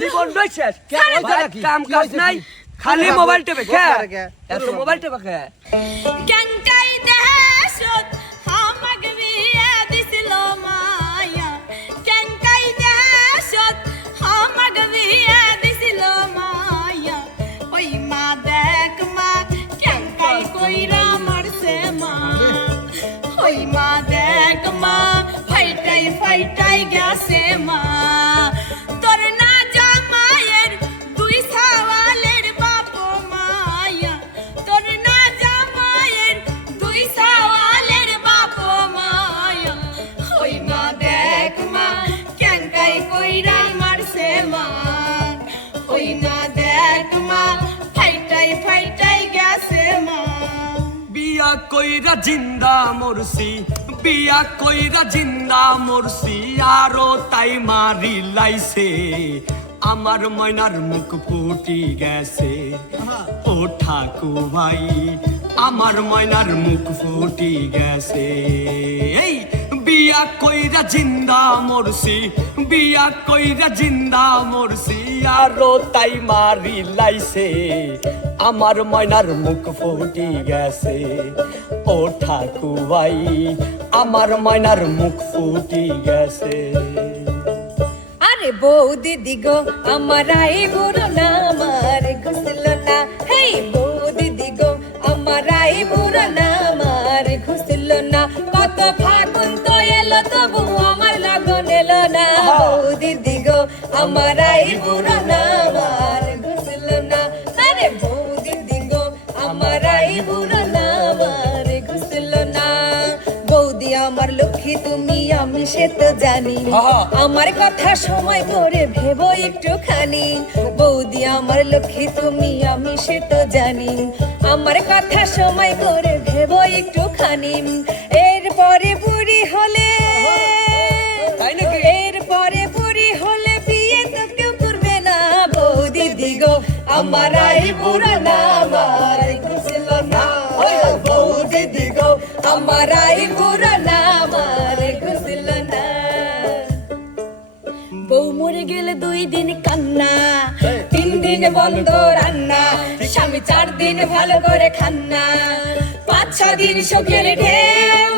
জীবন শেষ কি? কাম কাজ নাই খালি মোবাইল টেপে? এত মোবাইল টেপে খে গেছে মা। তোর না জামায়ের দুই সাওয়ালের বাপ মায়া। তোর না জামায়ের দুই সাওয়ালের বাপ মায়া। ওই মা, দেখ মা, ক্যাঙ্কাই কইরা মারছে মা। ওই মা, দেখ মা, ফাইটাই ফাইটাই গেছে মা। বিয়া কইরা জিন্দা মরছি বিয়া কইরা জিন্দা মরছি, আরও তাই মারি লাইছে। আমার ময়নার মুখ ফুটি গেছে। ও ঠাকু ভাই আমার ময়নার মুখ ফুটি গেছে। এই, বিয়া কইরা জিন্দা মরছি, বিয়া কইরা জিন্দা মরছি, আরও তাই মারি লাইছে। আমার ময়নার মুখ ফুটি গেছে। ও ঠাকু ভাই আমার ময়নার মুখ ফুটি গেছে। আরে বউ দিদি গো আমার আই বুড়ো না আমার ঘুষল না। হেই বউ দিদি গো আমার আই বুড়ো না আমার ঘুষল না। কত ফাগুন তো এলো তবু আমার লগন এলো না। বউ দিদি গো আমার আই বুড়ো সে তো জানি। আমার কথা সময় করে ভেবো একটুখানি। বৌদি আমার লক্ষ্মী তুমি আমি সে তো জানি। আমার কথা সময় করে ভেবো একটুখানি। এরপরে বুড়ি হলে এরপরে বুড়ি হলে বিয়ে তো কেউ করবে না। বৌদি দিগো আমার আই বুড়া না আমার ঘুষল না। বৌদি দিগো আমার আই বুড়া দুই দিন কান্না, তিন দিন বন্ধ রান্না, স্বামী চার দিন ভালো করে খান্না। পাঁচ, ছ দিন শোকের ঢেউ,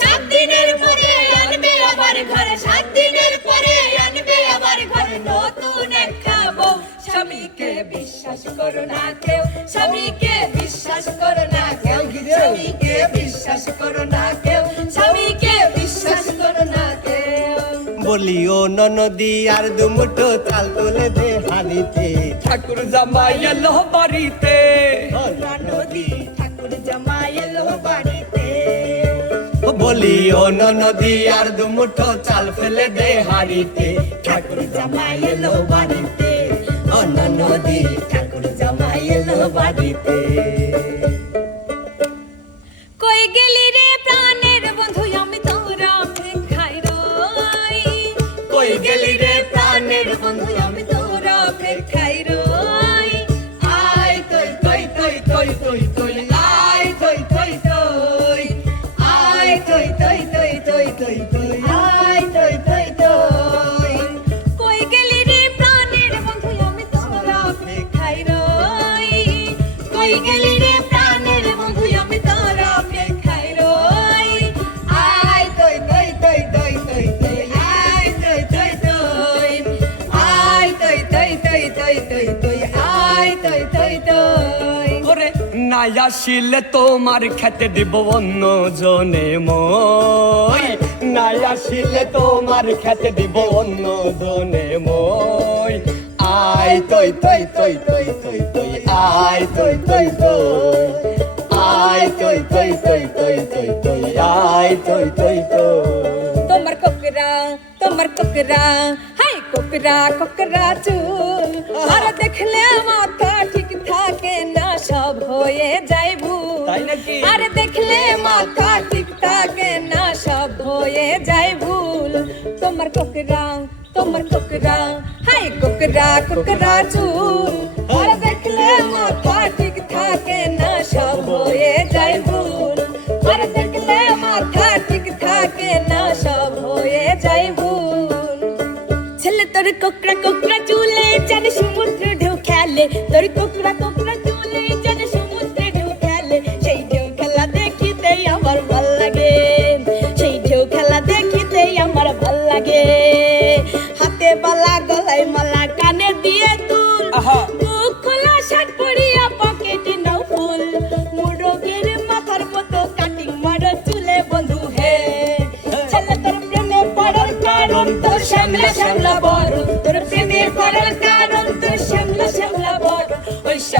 সাত দিনের পরে আনবে আবার ঘরে, সাত দিনের পরে আনবে আবার ঘরে। নতুন এক খাব স্বামীকে বিশ্বাস করো না কেউ, স্বামীকে বিশ্বাস করো না কেউ, স্বামীকে বিশ্বাস করো না বলিও ননদি আর দুমুঠো চাল তুলে দে হানিতে ঠাকুর জামাই এলো বাড়িতে। নদী ঠাকুর জামাই এলো বাড়িতে। বলিও ননদি আর দুমুঠো চাল ফেলে দে হানিতে ঠাকুর জামাই এলো বাড়িতে। ও নদী ঠাকুর জামাই এলো বাড়িতে। তই তই তই তই তই আয় তই তই তই ওরে নাই আসিলে তোমার খেতে দিব অন্য জনে মই নাই আসিলে তোমার খেতে দিব অন্য জনে মই আয় তৈ তৈ তৈ তৈ তৈ তৈ আয় তৈ তৈ তৈ আয় তৈ তৈ তৈ তৈ তৈ তৈ আয় তৈ তৈ তৈ তোমার কোকরা তোমার কোকরা কোকরা কোকরা চুল। আর দেখলে মাথা ঠিক থাকে না সব হয়ে যায় ভুল। আর দেখলে মাথা ঠিক থাকে না সব হয়ে যায় ভুল। তোমার কোকরা তোমার কোকরা হাই কোকরা কোকরা চুল। আর দেখলে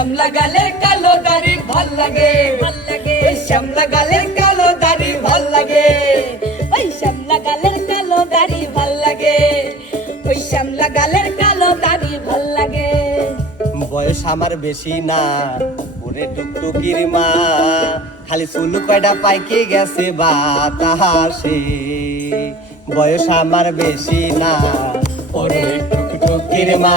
শ্যামলা গালের কালো দাড়ি ভালো লাগে। ভালো লাগে। শ্যামলা গালের কালো দাড়ি ভালো লাগে। ওই শ্যামলা গালের কালো দাড়ি ভালো লাগে। ওই শ্যামলা গালের কালো দাড়ি ভালো লাগে। বয়স আমার বেশি না ওরে টুকটুকির মা। খালি চুল কয়টা পাইকে গেছে বা বাতাসে বয়স আমার বেশি না ওরে টুকটুকির মা।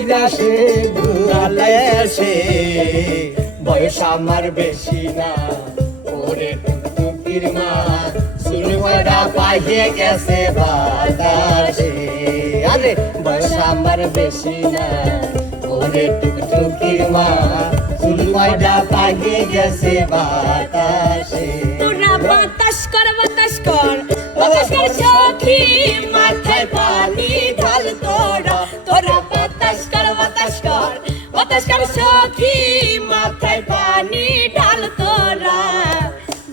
দিন দইরা সে ঘুরালে সে। বয়স আমার বেশি না, ওরে টুকটুকির মা। সুরময়টা পাইয়ে গেছে বাতাসে। আরে, বয়স আমার বেশি না, ওরে টুকটুকির মা। সুরময়টা পাইয়ে গেছে বাতাসে। তোরা বাতাস কর বাতাস কর। বাতাস কর সখী মাথায় পানি ঢাল তোরা। বাতাস কর বাতাস কর সখী মাথায় পানি ঢাল তোরা।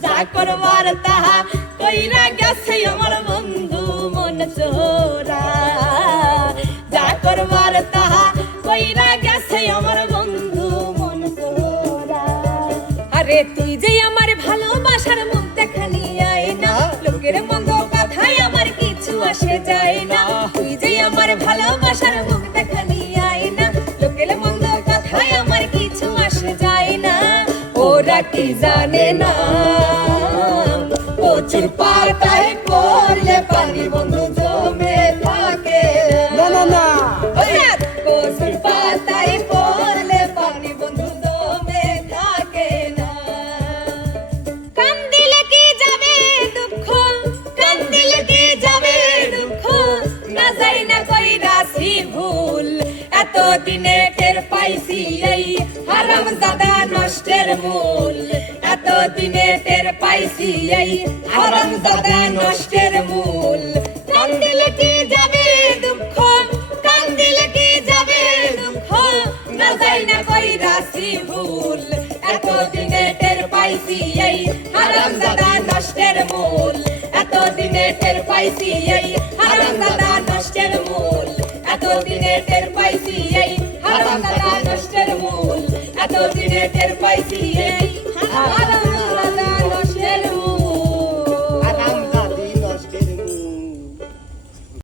যা করবার তাহা কইরা গেছে আমার বন্ধু মন চোরা। যা করবার তাহা কইরা গেছে আমার বন্ধু মন চোরা। আরে তুই যে আমার ভালোবাসার মুখ দেখালি আয় না লোকের মন্দ কথায় আমার কিছু আসে যায় না। তুই যে আমার ভালোবাসার মুখ দেখালি কথায় আমার কিছু আসে যায় না। ওরা কি জানে না? প্রচুর পাতায় করলে পানি বন্ধু জমে থাকে। না না না। প্রচুর পাতায় পড়লে পানি বন্ধু জমে থাকে না। কান দিলে কি যাবে দুঃখ? কান দিলে কি যাবে দুঃখ? না যাই না কই রাশি ভুল এত দিনে টের পাইছি এই হারাম দাদা নষ্টের মূল। এত দিনে টের পাইছি এই হারাম দাদা নষ্টের মূল। কান কি যাবে দুঃখ? কান কি যাবে দুঃখ? না যাই না কই রাশি ভুল। এত দিনে টের পাইছি এই হারাম দাদা নষ্টের মূল। এত দিনে টের পাইছি এই হারাম দাদা নষ্টের মূল। এত দিনে দিনে টের পাইছি এই